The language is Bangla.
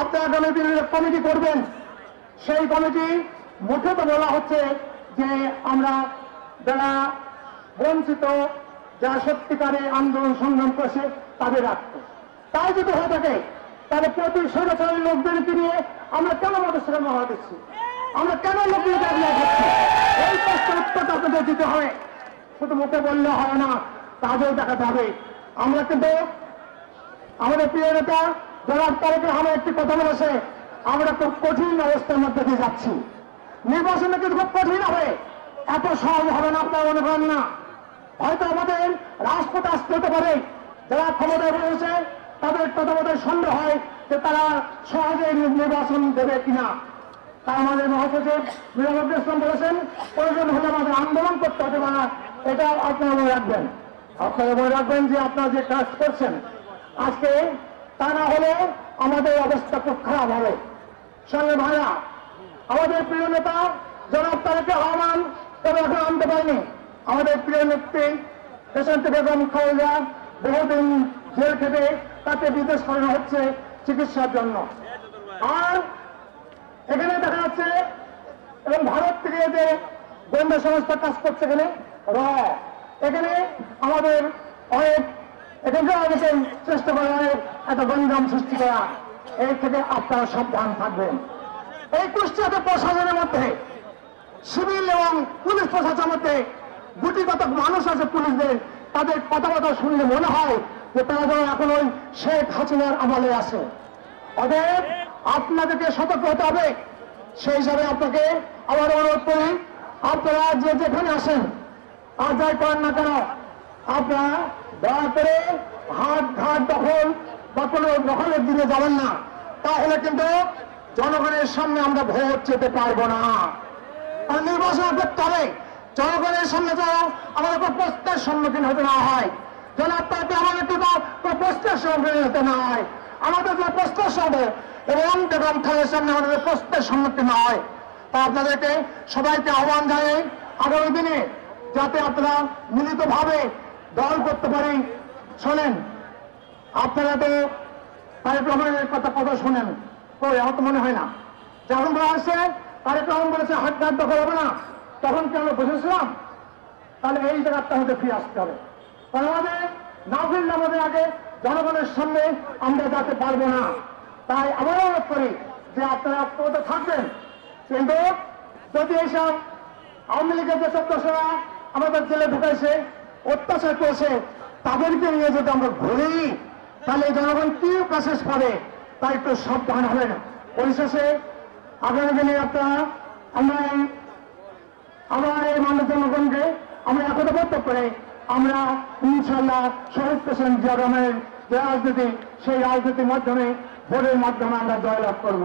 আপনারা আগামী দিনে কমিটি করবেন, সেই কমিটি মুখে তো বলা হচ্ছে যে আমরা যারা বঞ্চিত, যারা সত্যিকারে আন্দোলন সংগ্রাম করছে তাদের রাখতে। তাই যদি হয়ে থাকে তাহলে প্রতি স্বৈরাচারী লোকদেরকে নিয়ে আমরা কেন মধ্যস্থতা মহড়া দিচ্ছি, আমরা কেন লোকদের ব্যবহার করছি? এই প্রশ্নের উত্তরটা আপনাদের দিতে হবে। শুধু মুখে বললে হয় না, কাজেও দেখাতে হবে। আমরা কিন্তু আমাদের প্রিয় নেতা জনাব তারেক রহমান একটি কথা বলেছে, আমরা খুব কঠিন অবস্থার মধ্যে দিয়ে যাচ্ছি। নির্বাচনে কিন্তু খুব কঠিন হবে, এত সহজ হবে না আপনারা মনে করেন না। হয়তো আমাদের রাজপথ আসতে হতে পারে, যারা ক্ষমতায় রয়েছে তাদের কথা বোধহয় সন্দেহ হয় যে তারা সহজে নির্বাচন দেবে কিনা। তাই আমাদের মহাসচিব মিরাজ ইসলাম বলেছেন, প্রয়োজন হলে আমাদের আন্দোলন করতে হতে পারে। এটা আপনারা মনে রাখবেন। আপনারা মনে রাখবেন যে আপনারা যে কাজ করছেন আজকে, তা না হলে আমাদের অবস্থা খুব খারাপ হবে। সঙ্গে ভাইরা, আমাদের প্রিয় নেতা জনাব তারেক রহমান তবে এখন আনতে পারেনি। আমাদের প্রিয় নেত্রী দেশান্তি বেগম খালেদা বহুদিন জেল খেটে তাকে বিদেশ করানো হচ্ছে চিকিৎসার জন্য। আর এখানে দেখা যাচ্ছে এবং ভারত থেকে যে গোয়েন্দা সংস্থা কাজ করছে এখানে এখানে আমাদের অনেক এখানকার অনেকে চেষ্টা করে একটা গঞ্জাম সৃষ্টি করা। এই থেকে আপনারা সাবধান থাকবেন। এই কুষ্টিয়াতে প্রশাসনের মধ্যে সিভিল এবং পুলিশ প্রশাসনের মধ্যে গুটিগত মানুষ আছে পুলিশদের, তাদের কথাবার্তা শুনলে মনে হয় যে তারা যেন এখন ওই শেখ হাসিনার আমলে আছে। অতএব আপনাদেরকে সতর্ক হতে হবে। সেই হিসাবে আপনাকে আবার অনুরোধ করি, আপনারা যে যেখানে আসেন আর যাই করেন না কেন, আপনারা দয়া করে হাট ঘাট দখল বা কোনো দখলের দিকে যাবেন না। তাহলে কিন্তু জনগণের সামনে আমরা ভোট যেতে পারবো না। আর নির্বাচন করতে হবে, জনগণের সামনে যেন আমাদের কোনো প্রশ্নের সম্মুখীন হতে না হয়। যেন আপনাকে আমাদের কোনো প্রশ্নের সম্মুখীন হতে না হয়। আমাদের যে প্রশ্নের সামনে এবং বেগম খালেদার সামনে আমাদের প্রশ্নের সম্মুখীন না হয়। তা আপনাদেরকে সবাইকে আহ্বান জানাই আগামী দিনে যাতে আপনারা মিলিতভাবে দল করতে পারি। শোনেন, আপনারা তো তারেক রহমানের কথা শোনেন, তো আমার তো মনে হয় না যখন বলা আসছে তারেক রহমান বলেছে হাট ঘাট দখল হবে না, তখন কি আমরা বুঝেছিলাম? তাহলে এই জায়গাটা আমাদের ফিরে আসতে হবে। কারণ আমাদের না ফিরলে আমাদের আগে জনগণের সামনে আমরা যেতে পারবো না। তাই আবার অনুরোধ করি যে আপনারা আপনাদের থাকবেন, কিন্তু যদি এইসব আওয়ামী লীগের যে সদস্যরা আমাদের জেলে ঢুকাইছে, অত্যাচার করেছে, তাদেরকে নিয়ে যদি আমরা ঘুরি তাহলে জনগণ কি প্রসেস পাবে, তাই একটু সাবধান হবেন। পরিশেষে আগামী দিনে আপনারা আমার এই মানব জনগণকে আমরা একতাবদ্ধ করে আমরা ইনশাল্লাহ শহীদ প্রেসিডেন্ট জিয়া রহমানের যে রাজনীতি, সেই রাজনীতির মাধ্যমে ভোটের মাধ্যমে আমরা জয়লাভ করব।